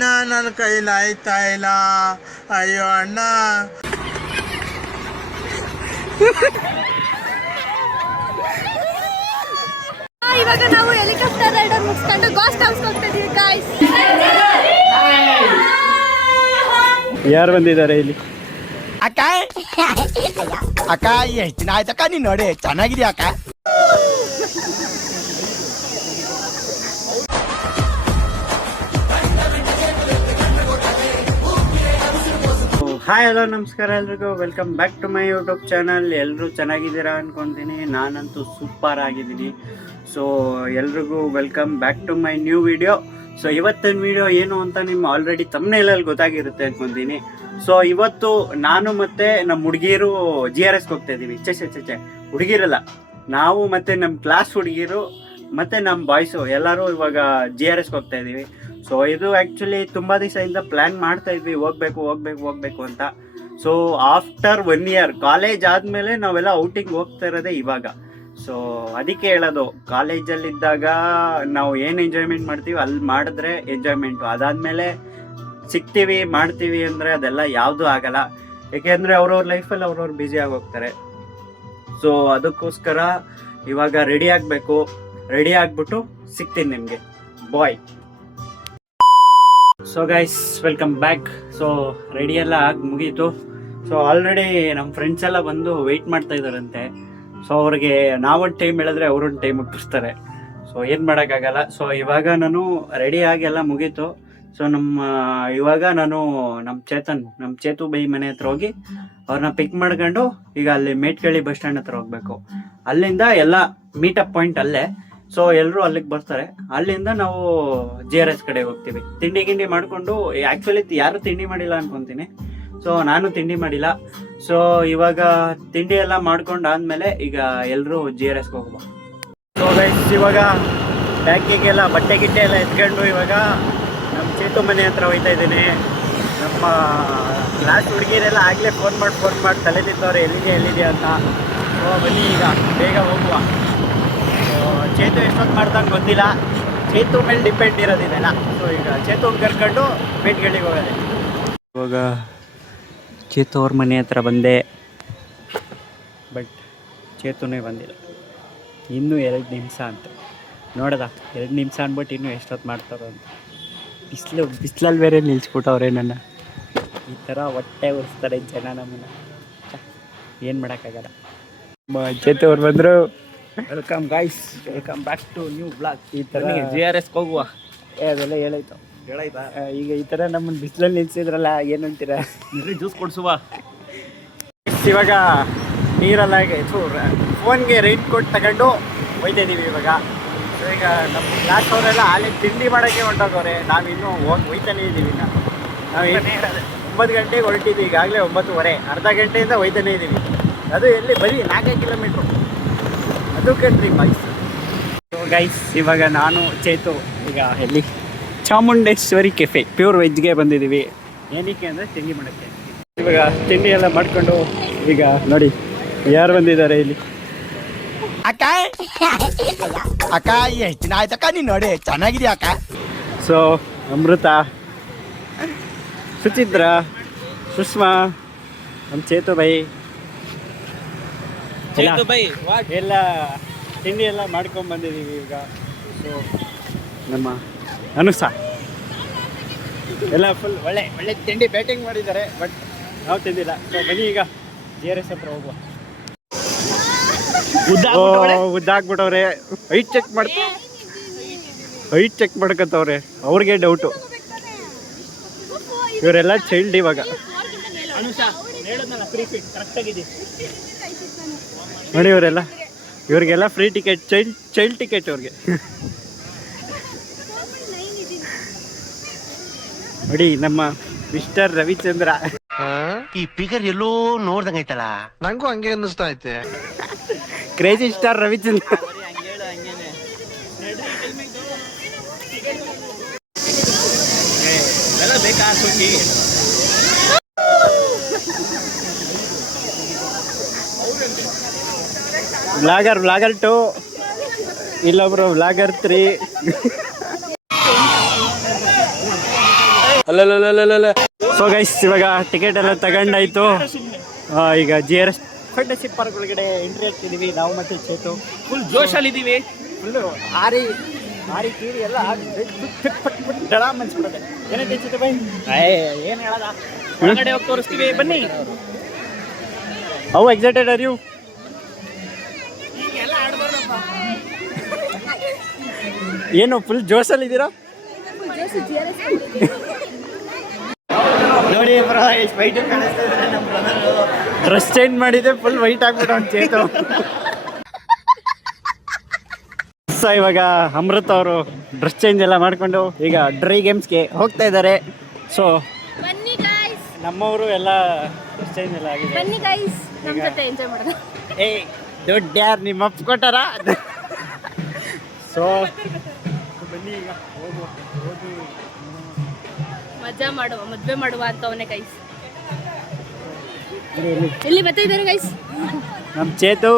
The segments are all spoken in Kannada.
ಅಣ್ಣ ನನ್ನ ಕೈಲಿ ಆಯ್ತಾ ಇಲ್ಲ, ಅಯ್ಯೋ ಅಣ್ಣ. ಇವಾಗ ನಾವು ಹೆಲಿಕಾಪ್ಟರ್ ರೈಡರ್ ಮುಗಿಸ್ಕೊಂಡು ಗಾಸ್ಟ್ ಹೌಸ್ ಹೋಗ್ತಾ ಇದೀವಿ ಗಾಯ್ಸ್. ಯಾರು ಬಂದಿದ್ದಾರೆ ಇಲ್ಲಿ? ಅಕ್ಕ ಅಕ್ಕ ಎಷ್ಟು ದಿನ ಆಯ್ತಕ್ಕ ನೀನ್ ನೋಡಿ, ಚೆನ್ನಾಗಿದ್ಯಾ ಅಕ್ಕ? ಹಾಯ್ ಹಲೋ ನಮಸ್ಕಾರ ಎಲ್ರಿಗೂ, welcome back to my YouTube channel. ಎಲ್ಲರೂ ಚೆನ್ನಾಗಿದ್ದೀರಾ ಅನ್ಕೊತೀನಿ. ನಾನಂತೂ ಸೂಪರ್ ಆಗಿದ್ದೀನಿ. ಸೊ ಎಲ್ರಿಗೂ welcome back to my new video. So ಇವತ್ತಿನ ವಿಡಿಯೋ ಏನು ಅಂತ ನಿಮ್ಮ ಆಲ್ರೆಡಿ ತಮ್ನೇಲಲ್ಲಿ ಗೊತ್ತಾಗಿರುತ್ತೆ ಅನ್ಕೊತೀನಿ. ಸೊ ಇವತ್ತು ನಾನು ಮತ್ತೆ ನಮ್ಮ ಹುಡುಗಿರು GRS ಹೋಗ್ತಾ ಇದ್ದೀವಿ. ಚೆ ಹುಡುಗಿರಲ್ಲ, ನಾವು ಮತ್ತೆ ನಮ್ಮ ಕ್ಲಾಸ್ ಹುಡುಗಿರು ಮತ್ತೆ ನಮ್ಮ ಬಾಯ್ಸು ಎಲ್ಲರೂ ಇವಾಗ GRS ಹೋಗ್ತಾ ಇದ್ದೀವಿ. ಸೊ ಇದು ಆ್ಯಕ್ಚುಲಿ ತುಂಬ ದಿವಸದಿಂದ ಪ್ಲ್ಯಾನ್ ಮಾಡ್ತಾ ಇದ್ವಿ, ಹೋಗ್ಬೇಕು ಅಂತ. ಸೊ ಆಫ್ಟರ್ 1 ಇಯರ್ ಕಾಲೇಜ್ ಆದಮೇಲೆ ನಾವೆಲ್ಲ ಔಟಿಂಗ್ ಹೋಗ್ತಾ ಇರೋದೇ ಇವಾಗ. ಸೊ ಅದಕ್ಕೆ ಹೇಳೋದು, ಕಾಲೇಜಲ್ಲಿದ್ದಾಗ ನಾವು ಏನು ಎಂಜಾಯ್ಮೆಂಟ್ ಮಾಡ್ತೀವಿ ಅಲ್ಲಿ ಮಾಡಿದ್ರೆ ಎಂಜಾಯ್ಮೆಂಟು, ಅದಾದಮೇಲೆ ಸಿಗ್ತೀವಿ ಮಾಡ್ತೀವಿ ಅಂದರೆ ಅದೆಲ್ಲ ಯಾವುದೂ ಆಗಲ್ಲ. ಏಕೆಂದರೆ ಅವ್ರವ್ರ ಲೈಫಲ್ಲಿ ಅವ್ರವ್ರು ಬ್ಯುಸಿ ಆಗೋಗ್ತಾರೆ. ಸೊ ಅದಕ್ಕೋಸ್ಕರ ಇವಾಗ ರೆಡಿ ಆಗಬೇಕು. ರೆಡಿ ಆಗಿಬಿಟ್ಟು ಸಿಗ್ತೀನಿ ನಿಮಗೆ. Bye. So guys, welcome back. So ready ಎಲ್ಲ ಆಗಿ ಮುಗೀತು. ಸೊ ಆಲ್ರೆಡಿ ನಮ್ಮ ಫ್ರೆಂಡ್ಸ್ ಎಲ್ಲ ಬಂದು ವೆಯ್ಟ್ ಮಾಡ್ತಾ ಇದ್ದಾರಂತೆ. ಸೊ ಅವ್ರಿಗೆ ನಾವೊಂದು ಟೈಮ್ ಹೇಳಿದ್ರೆ ಅವರೊಂದು ಟೈಮ್ ಮುಗಿಸ್ತಾರೆ. ಸೊ ಏನು ಮಾಡೋಕ್ಕಾಗಲ್ಲ. ಸೊ ಇವಾಗ ನಾನು ರೆಡಿ ಆಗಿ ಎಲ್ಲ ಮುಗೀತು. ಸೊ ಇವಾಗ ನಾನು ನಮ್ಮ ಚೇತು ಬೈ ಮನೆ ಹತ್ರ ಹೋಗಿ ಅವ್ರನ್ನ ಪಿಕ್ ಮಾಡ್ಕೊಂಡು ಈಗ ಅಲ್ಲಿ ಮೇಟ್ಕಳ್ಳಿ ಬಸ್ ಸ್ಟ್ಯಾಂಡ್ ಹತ್ರ ಹೋಗ್ಬೇಕು. ಅಲ್ಲಿಂದ ಎಲ್ಲ ಮೀಟಪ್ ಪಾಯಿಂಟ್ ಅಲ್ಲೇ. ಸೊ ಎಲ್ಲರೂ ಅಲ್ಲಿಗೆ ಬರ್ತಾರೆ. ಅಲ್ಲಿಂದ ನಾವು GRS ಕಡೆ ಹೋಗ್ತೀವಿ. ತಿಂಡಿ ಮಾಡಿಕೊಂಡು, ಆ್ಯಕ್ಚುಲಿ ಯಾರು ತಿಂಡಿ ಮಾಡಿಲ್ಲ ಅನ್ಕೊತೀನಿ. ಸೊ ನಾನು ತಿಂಡಿ ಮಾಡಿಲ್ಲ. ಸೊ ಇವಾಗ ತಿಂಡಿ ಎಲ್ಲ ಮಾಡ್ಕೊಂಡಾದ್ಮೇಲೆ ಈಗ ಎಲ್ಲರೂ GRSಗೆ ಹೋಗುವ. ಸೊ ಗೈಸ್, ಇವಾಗ ಬ್ಯಾಗಿಗೆಲ್ಲ ಬಟ್ಟೆ ಗಿಟ್ಟೆ ಎಲ್ಲ ಎತ್ಕೊಂಡು ಇವಾಗ ನಮ್ಮ ಚೇತು ಮನೆ ಹತ್ರ ಹೋಗ್ತಾ ಇದ್ದೀನಿ. ನಮ್ಮ ಕ್ಲಾಸ್ ಹುಡುಗಿರೆಲ್ಲ ಆಗಲೇ ಫೋನ್ ಮಾಡಿ ತಲೆ ತಿಂತವ್ರೆ ಎಲ್ಲಿದೆ ಅಂತ. ಸೊ ಬನ್ನಿ ಈಗ ಬೇಗ ಹೋಗುವ. ಚೇತು ಎಷ್ಟೊತ್ತು ಮಾಡ್ದಂಗೆ ಗೊತ್ತಿಲ್ಲ, ಚೇತು ಮೇಲೆ ಡಿಪೆಂಡ್ ಇರೋದಿದೆಲ್ಲ. ಸೊ ಈಗ ಚೇತು ಕರ್ಕೊಂಡು ಬೇಟ್ಗಳಿಗೆ ಹೋಗೋದೆ. ಇವಾಗ ಚೇತು ಅವ್ರ ಮನೆ ಹತ್ರ ಬಂದೆ, ಬಟ್ ಚೇತುನೇ ಬಂದಿಲ್ಲ. ಇನ್ನೂ 2 ನಿಮಿಷ ಅಂತ ನೋಡೋದ. 2 ನಿಮಿಷ ಅಂದ್ಬಿಟ್ಟು ಇನ್ನೂ ಎಷ್ಟೊತ್ತು ಮಾಡ್ತಾರೋ ಅಂತ. ಬಿಸಿಲಲ್ಲಿ ಬೇರೆ ನಿಲ್ಸ್ಬಿಟ್ಟವ್ರೆ ನನ್ನ. ಈ ಥರ ಹೊಟ್ಟೆ ಉರಿಸ್ತಾರೆ ಜನ ನಮ್ಮನ್ನು. ಏನು ಮಾಡೋಕ್ಕಾಗಲ್ಲ. ಚೇತು ಅವ್ರು ಬಂದರು. Welcome guys, welcome back to new blog. ಈ ಥರ GRSಗೆ ಹೋಗುವ. ಅದೆಲ್ಲ ಹೇಳಾಯ್ತಾ ಈಗ ಈ ಥರ ನಮ್ಮನ್ನು ಬಿಸಿಲಲ್ಲಿ ನಿಲ್ಸಿದ್ರಲ್ಲ, ಏನಂತೀರ? ಜ್ಯೂಸ್ ಕೊಡಿಸುವ. ಇವಾಗ ನೀರೆಲ್ಲ ಫೋನ್ಗೆ ರೈನ್ ಕೋಟ್ ತಗೊಂಡು ಹೋಯ್ತಾ ಇದ್ದೀವಿ ಇವಾಗ. ಸೊ ಈಗ ನಮ್ಮ ಕ್ಲಾಸ್ ಅವರೆಲ್ಲ ಅಲ್ಲಿ ತಿಂಡಿ ಮಾಡೋಕ್ಕೆ ಹೊಂಟೋಗವ್ರೆ. ನಾವಿನ್ನೂ ಹೋಯ್ತಾನೇ ಇದ್ದೀವಿ. ನಾವು 9 ಗಂಟೆಗೆ ಹೊರಟಿದ್ವಿ, ಈಗಾಗಲೇ 9:15. ಅರ್ಧ ಗಂಟೆಯಿಂದ ಹೋಯ್ತಾನೇ ಇದ್ದೀವಿ. ಅದು ಎಲ್ಲಿ ಬರೀ 4 ಕಿಲೋಮೀಟ್ರು. ಅದು ಕಂಡ್ರಿ ಬಾಯ್ಸ್. ಸೊ ಗೈಸ್, ಇವಾಗ ನಾನು ಚೇತು ಈಗ ಎಲ್ಲಿ ಚಾಮುಂಡೇಶ್ವರಿ ಕೆಫೆ ಪ್ಯೂರ್ ವೆಜ್ಗೆ ಬಂದಿದ್ದೀವಿ. ಏನಕ್ಕೆ ಅಂದರೆ ತಿಂಡಿ ಮಾಡೋಕ್ಕೆ. ಇವಾಗ ತಿಂಡಿ ಎಲ್ಲ ಮಾಡಿಕೊಂಡು ಈಗ ನೋಡಿ ಯಾರು ಬಂದಿದ್ದಾರೆ ಇಲ್ಲಿ. ಅಕ್ಕ ಅಕ್ಕ ಎಷ್ಟು ದಿನ ಆಯ್ತಕ್ಕ ನೀನ್ ನೋಡಿ, ಚೆನ್ನಾಗಿದ್ಯಾ ಅಕ್ಕ? ಸೊ ಅಮೃತ, ಸುಚಿತ್ರ, ಸುಷ್ಮಾ, ನಮ್ಮ ಚೇತು ಬೈ ಎಲ್ಲ ತಿಂಡಿ ಎಲ್ಲ ಮಾಡ್ಕೊಂಡು ಬಂದಿದ್ದೀವಿ ಈಗ. ಸೊ ನಮ್ಮ ಅನುಸ ಎಲ್ಲ ಫುಲ್ ಒಳ್ಳೆ ತಿಂಡಿ ಬ್ಯಾಟಿಂಗ್ ಮಾಡಿದ್ದಾರೆ, ಬಟ್ ನಾವು ತಿಂದಿಲ್ಲ. ಸೊ ಬನ್ನಿ ಈಗ GRS ಹತ್ರ ಹೋಗುವ. ಉದ್ದಾಕ್ಬಿಟ್ಟವ್ರೆ. ಹೈಟ್ ಚೆಕ್ ಮಾಡ್ಕೊತವ್ರೆ. ಅವ್ರಿಗೆ ಡೌಟು. ಇವರೆಲ್ಲ ಚೈಲ್ಡ್ ಇವಾಗ. ನೋಡಿ ಇವ್ರಿಗೆಲ್ಲ ಫ್ರೀ ಟಿಕೆಟ್, ಚೈಲ್ಡ್ ಟಿಕೆಟ್ ಅವ್ರಿಗೆ. ನೋಡಿ ನಮ್ಮ ಮಿಸ್ಟರ್ ರವಿಚಂದ್ರ. ಈ ಫಿಗರ್ ಎಲ್ಲೋ ನೋಡ್ದಂಗೈತಲ್ಲ, ನಂಗೂ ಹಂಗೆ ಅನ್ನಿಸ್ತಾ ಐತೆ. Crazy star Ravichandra. ವ್ಲಾಗರ್ 2, ಇಲ್ಲೊಬ್ರು ವ್ಲಾಗರ್ 3. ಸೊ ಗೈಸ್ ಇವಾಗ ಟಿಕೆಟ್ ಎಲ್ಲ ತಗೊಂಡಾಯ್ತು. ಈಗ GRS ಫ್ರೆಂಡ್ಶಿಪ್ ಪಾರ್ಕ್ ಒಳಗಡೆ ಎಂಟ್ರಿ ಆಗ್ತಿದೀವಿ ನಾವು ಮತ್ತೆ ಚೇತು. ಫುಲ್ ಜೋಶಲ್ಲಿ ಇದೀವಿ. ಫುಲ್ಲು ಹಾರಿ ಕೀರಿ ಎಲ್ಲ ಡಳ ಮನ್ಸ್ಬಿಡುತ್ತೆ. ಏನಕ್ಕೆ ಚೇತು ಬೈ ಏನು ಹೇಳಲ್ಲ, ಒಳಗಡೆ ಹೋಗಿ ತೋರಿಸ್ತೀವಿ ಬನ್ನಿ. How excited are you? ಏನು ಫುಲ್ ಜೋಶಲ್ಲಿ ಇದ್ದೀರಾ? ನೋಡಿ ಎಷ್ಟು ವೈಟ್ ಕಾಣಿಸ್ತಾ ಇದ್ದಾರೆ ನಮ್ಮ ಬ್ರದರ್. ಡ್ರೆಸ್ ಚೇಂಜ್ ಮಾಡಿದ್ರೆ ಫುಲ್ ವೈಟ್ ಆಗ್ಬಿಟ್ಟು ಅವ್ನು ಚೇತು. ಸೊ ಇವಾಗ ಅಮೃತ್ ಅವರು ಡ್ರೆಸ್ ಚೇಂಜ್ ಎಲ್ಲ ಮಾಡ್ಕೊಂಡು ಈಗ ಡ್ರೈ ಗೇಮ್ಸ್ಗೆ ಹೋಗ್ತಾ ಇದ್ದಾರೆ. ಸೊ ಬನ್ನಿ ಗೈಸ್, ನಮ್ಮವರು ಎಲ್ಲ ಡ್ರೆಸ್ ಚೇಂಜ್ ಎಲ್ಲ ಆಗಿದೆ. ಬನ್ನಿ ಗೈಸ್, ನಮ್ಮ ಜೊತೆ ಎಂಜಾಯ್ ಮಾಡೋಣ. ದೊಡ್ಡ ಯಾರು ನಿಮ್ಮ ಅಪ್ಪ ಕೊಟ್ಟಾರ? ಸೊ ಬನ್ನಿ ಈಗ ಹೋಗಿ ಮಜಾ ಮಾಡುವ, ಮದ್ವೆ ಮಾಡುವ ಅಂತ ಅವನೇ ಗೈಸ್. ಎಲ್ಲಿ ಬರ್ತಾ ಇದ್ದಾರೆ ಗೈಸ್? ನಮ್ಮ ಚೇತು,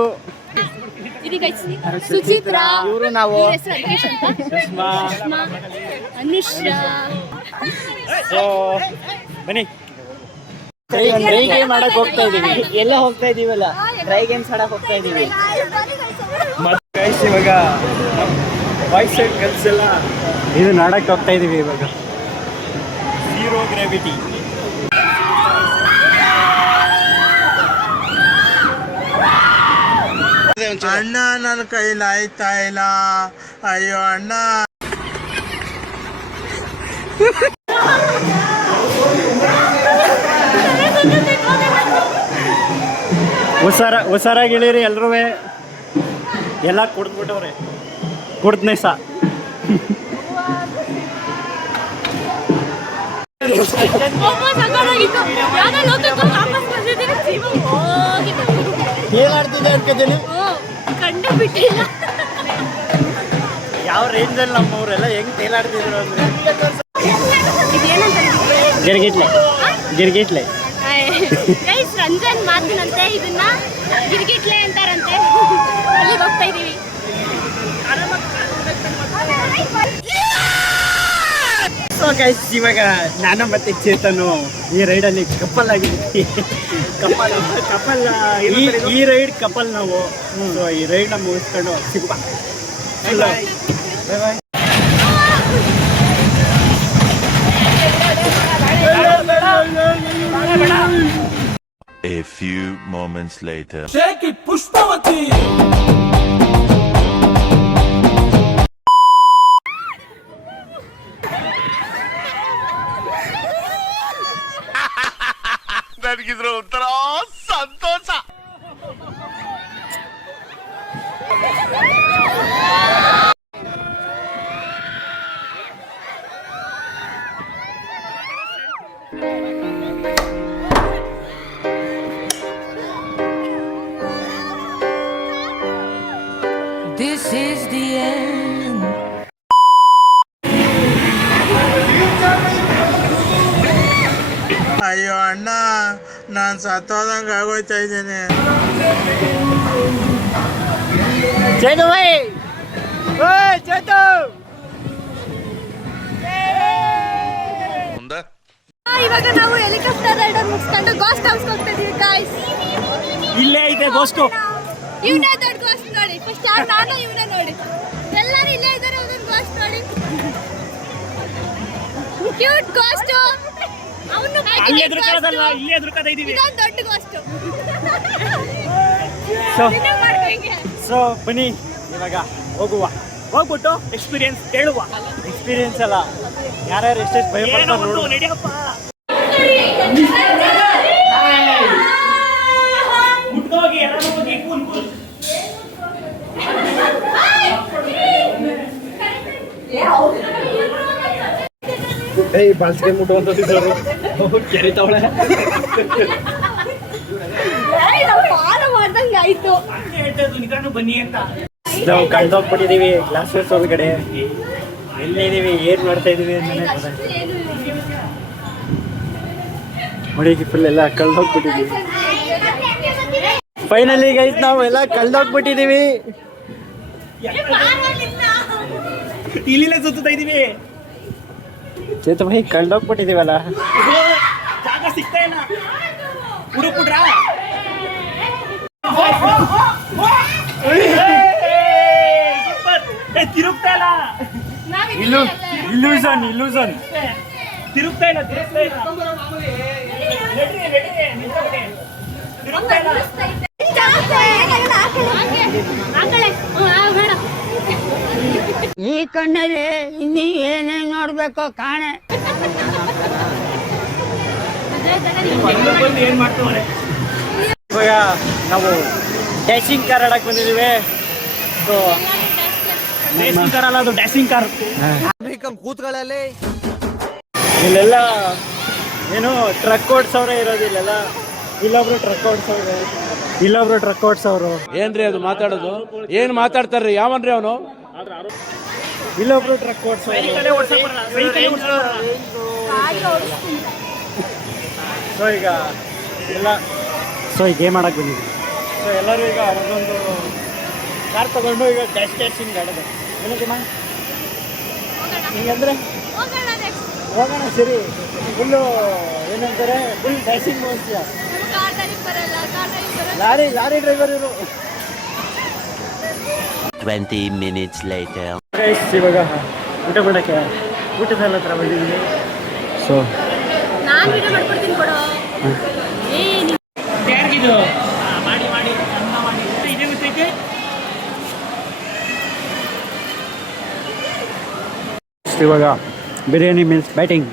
ಇದು ಗೈಸ್ ಸುಚಿತ್ರಾ, ಇವರು ನಾವು ಸುಷ್ಮಾ, ಅನುಶ್ರಾ. ಸೊ ಬನ್ನಿ ಡ್ರೈ ಗೇಮ್ ಆಡಕ್ ಹೋಗ್ತಾ ಇದೀವಿ. ಎಲ್ಲ ಹೋಗ್ತಾ ಇದೀವಲ್ಲ, ಡ್ರೈ ಗೇಮ್ಸ್ ಆಡಕ್ ಹೋಗ್ತಾ ಇದೀವಿ. ಮತ್ತೆ ಗೈಸ್ ಇವಾಗ ಬಾಯ್ಸ್ ಅಂಡ್ ಗರ್ಲ್ಸ್ ಎಲ್ಲ ಇದು ಆಡಕ್ ಹೋಗ್ತಾ ಇದೀವಿ ಇವಾಗ. Zero gravity. ಅಣ್ಣ ನನ್ನ ಕೈಲಿ ಆಯ್ತಾ ಇಲ್ಲ, ಅಯ್ಯೋ ಅಣ್ಣ. ಹುಷಾರಾಗಿ ಇಳೀರಿ ಎಲ್ರೂ. ಎಲ್ಲ ಕುಡ್ದ್ಬಿಟ್ಟವ್ರೆ, ಕುಡ್ದನೇ ಸಾ. ಏನಾಡ್ತಿದೆ ಅನ್ಕೋತೀನಿ. ಯಾವ ರೇಂಜಲ್ಲಿ ನಮ್ಮವರೆಲ್ಲ ಹೆಂಗ್ ತೇಲಾಡ್ತಿದ್ರು ಅಂದ್ರೆ ಗಿರ್ಗಿಟ್ಲೆ ಗೈಸ್ ರಂಜಾನ್ ಮಾತಿನಂತೆ ಇದನ್ನ ಗಿರ್ಗಿಟ್ಲೆ ಅಂತಾರಂತೆ. ಅಲ್ಲಿಗೆ ಹೋಗ್ತಾ ಇದೀವಿ. ಸೊ ಗೈಸ್ ಇವಾಗ ನಾನು ಮತ್ತೆ ಚೇತನು ಈ ರೈಡಲ್ಲಿ ಕಪಲ್ ಆಗಿದ್ದೀವಿ. ಕಪಲ್ ಈ ರೈಡ್ ಕಪಲ್ ನಾವು. ಸೊ ಈ ರೈಡ್ನ ಮುಗಿಸ್ಕೊಂಡು ಸಿಗುವ. ಬಾಯ್ ಬಾಯ್. A few moments later. ನನಗಿದ್ರ ಒಂಥರ ಸಂತೋಷ. This is the end. ಅಯ್ಯೋ ಅಣ್ಣ, ನಾನು ಸತ್ತೋದಂಗೆ ಆಗೋಯ್ತಾ ಇದ್ದೀನಿ. ಚೇತು ಬೈ, ಓಯ್ ಚೇತು. ಇವಾಗ ನಾವು ಹೆಲಿಕಾಪ್ಟರ್ ರೈಡ್ ಮುಗಿಸ್ಕೊಂಡು ಗೋಸ್ಟ್ ಹೌಸ್ ಹೋಗ್ತಾ ಇದೀವಿ ಗೈಸ್. ಇಲ್ಲೇ ಇದೆ ಗೋಸ್ಟು. ಇವನೇ ದೊಡ್ಡ ಗೋಸ್ಟ್ ನೋಡಿ. ಫಸ್ಟ್ ಯಾರು? ನಾನು ಇವನೇ ನೋಡಿ. ಎಲ್ಲರೂ ಇಲ್ಲೇ ಇದ್ದಾರೆ. ಅವನನ್ನ ಗೋಸ್ಟ್ ನೋಡಿ. Cute ghost. ಅವನು ಅಲ್ಲಿ ಎದುರುಕದಲ್ಲ, ಇಲ್ಲಿ ಎದುರುಕದ ಇದೀವಿ. ಇದೊಂದು ದೊಡ್ಡ ಗೋಸ್ಟ್. ಸೊ ಬನ್ನಿ ಇವಾಗ ಹೋಗುವ. ಹೋಗ್ಬಿಟ್ಟು ಎಕ್ಸ್ಪೀರಿಯನ್ಸ್ ಹೇಳುವ. ಎಕ್ಸ್ಪೀರಿಯನ್ಸ್ ಅಲ್ಲ, ಯಾರ್ಯಾರು ಎಷ್ಟೆಷ್ಟು ಭಯ ಪಡ್ತಾರೆ ನೋಡು. ನಡಿಯಪ್ಪ. ಮುಟ್ಕೋಗಿ ಎಲ್ಲರೂ ಹೋಗಿ ಕೂಲ್ ಕೂಲ್. ಏಯ್ ಬಾಲ್ಸ್ಗೆ ಮುಟ್ಟುವಂಥದ್ದು ಕೆರಿತವಳೆ. ಆಯ್ತು ಬನ್ನಿ ಅಂತ ನಾವು ಕಳ್ದೋಗ್ಬಿಟ್ಟಿದೀವಿ. ಕ್ಲಾಸಸ್ ಒಳಗಡೆ ಎಲ್ಲಿದ್ದೀವಿ, ಏನ್ ಮಾಡ್ತಾ ಇದೀವಿ ಅಂತಾನೆ ನೋಡಿ. ಫುಲ್ ಎಲ್ಲ ಕಳ್ದೋಗ್ಬಿಟ್ಟಿದೀವಿ. ಫೈನಲಿ ಗೈಸ್ ನಾವು ಎಲ್ಲ ಕಳ್ದೋಗ್ಬಿಟ್ಟಿದೀವಿ. ಇಲ್ಲಿಲ್ಲ ಸುತ್ತಾ ಇದೀವಿ. ಚೇತು ಭಾಯಿ ಕಳ್ದೋಗ್ಬಿಟ್ಟಿದೀವಲ್ಲ. ಜಾಗ ಸಿಗ್ತಾ ಇಲ್ಲ. ಹುಡುಕ್ಬಿಟ್ರಾ? ತಿರುಗ್ತಾ ಇಲ್ಲ. ಇಲ್ಯೂಷನ್ ತಿರುಗ್ತಾ ಇಲ್ಲ. ಈ ಕಣ್ಣಲ್ಲಿ ಇನ್ನೀ ಏನೇನ್ ನೋಡ್ಬೇಕೋ ಕಾಣೆ. ಏನ್ ಮಾಡ್ತೀವಿ ಇವಾಗ ನಾವು ಡ್ಯಾಶಿಂಗ್ ಕಾರ್ ಆಡಕ್ ಬಂದಿದ್ದೀವಿ. ಸೊ ಡ್ಯಾಶಿಂಗ್ ಕಾರ್ ಅಲ್ಲ, ಅದು ಡ್ಯಾಶಿಂಗ್ ಕಾರ್. ಕೂತ್ಗಳಲ್ಲಿ ಇಲ್ಲೆಲ್ಲ ಏನು ಟ್ರಕ್ ಓಡ್ಸವ್ರೆ ಇರೋದು. ಇಲ್ಲೆಲ್ಲ ಇಲ್ಲೊಬ್ರು ಟ್ರಕ್ ಓಡ್ಸವ್ರು. ಏನ್ರಿ ಅದು ಮಾತಾಡೋದು? ಏನ್ ಮಾತಾಡ್ತಾರ್ರಿ? ಯಾವನ್ರಿ ಅವನು? ಇಲ್ಲೊಬ್ರು ಟ್ರಕ್ ಓಡ್ಸವ್ರು. ಸೊ ಈಗ ಗೇಮ್ ಆಡಕ್ ಬಂದಿದ್ವಿ. ಸೊ ಎಲ್ಲರೂ ಈಗ ಒಂದೊಂದು ಕಾರ್ ತಗೊಂಡು ಈಗ ಡ್ಯಾಶಿಂಗ್ ಆಡೋದು. ಏನಕ್ಕೆ ಹಿಂಗಂದ್ರೆ ಹೋಗೋಣ ಸರಿ. ಫುಲ್ಲು ಏನಂತಾರೆ, ಫುಲ್ ಡ್ಯಾಶಿಂಗ್ ಮಾಡ್ತೀಯ. ಲಾರಿ ಡ್ರೈವರ್ ಇವರು. 20 minutes later. ಇವಾಗ ಊಟ ಮಾಡೋಕ್ಕೆ ಊಟದ ಹತ್ರ ಬಂದಿದ್ದೀವಿ. ಸೊ ನಾನು ವಿಡಿಯೋ ಮಾಡ್ಕೊಡ್ತೀನಿ ಕೊಡು. ಯಾರಿಗಿದು ಮಾಡಿ ಅನ್ನ ಮಾಡಿ ಇದೇ ಗೊತ್ತೈತೆ. ಇವಾಗ biryani means batting.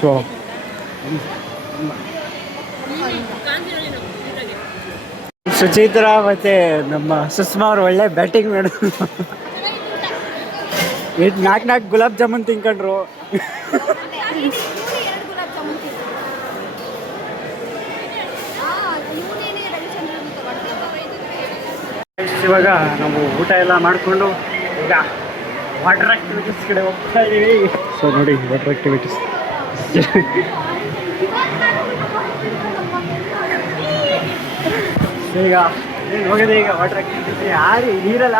So Suchitra ಮತ್ತೆ ನಮ್ಮ ಸುಷ್ಮಾ ಅವ್ರು ಒಳ್ಳೆ ಬ್ಯಾಟಿಂಗ್ ಮಾಡಿದ್ರು. ನಾಲ್ಕು ಗುಲಾಬ್ ಜಾಮೂನ್ ತಿನ್ಕೊಂಡ್ರು. ಇವಾಗ ನಾವು ಊಟ ಎಲ್ಲ ಮಾಡಿಕೊಂಡು ಈಗ ವಾಟರ್ ಆಕ್ಟಿವಿಟೀಸ್ ಕಡೆ ಹೋಗ್ತಾ ಇದ್ದೀವಿ. ಸೊ ನೋಡಿ ವಾಟರ್ ಆಕ್ಟಿವಿಟೀಸ್. ಈಗ ಹೋಗಿದೆ ಈಗ ವಾಟರ್ ಆಕ್ಟಿವಿಟೀಸ್. ಯಾರು ನೀರಲ್ಲ